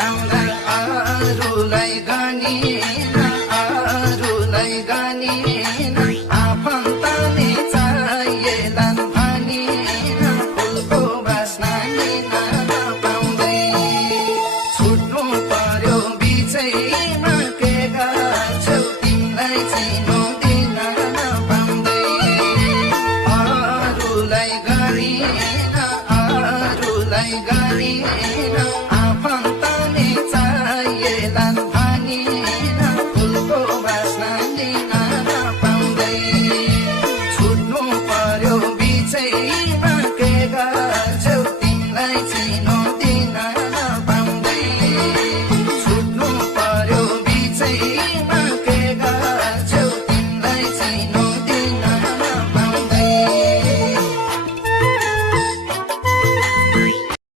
पाउँदा अरूलाई गनिन अरूलाई गनिन आफन्तले चाहिएलान् भनिन फुलको बास्ना लिन नपाउँदै छुट्नु पर्यो बिचैमा के गर्छौ तिमीलाई चिनाउँदिन नपाउँदै अरूलाई गरिन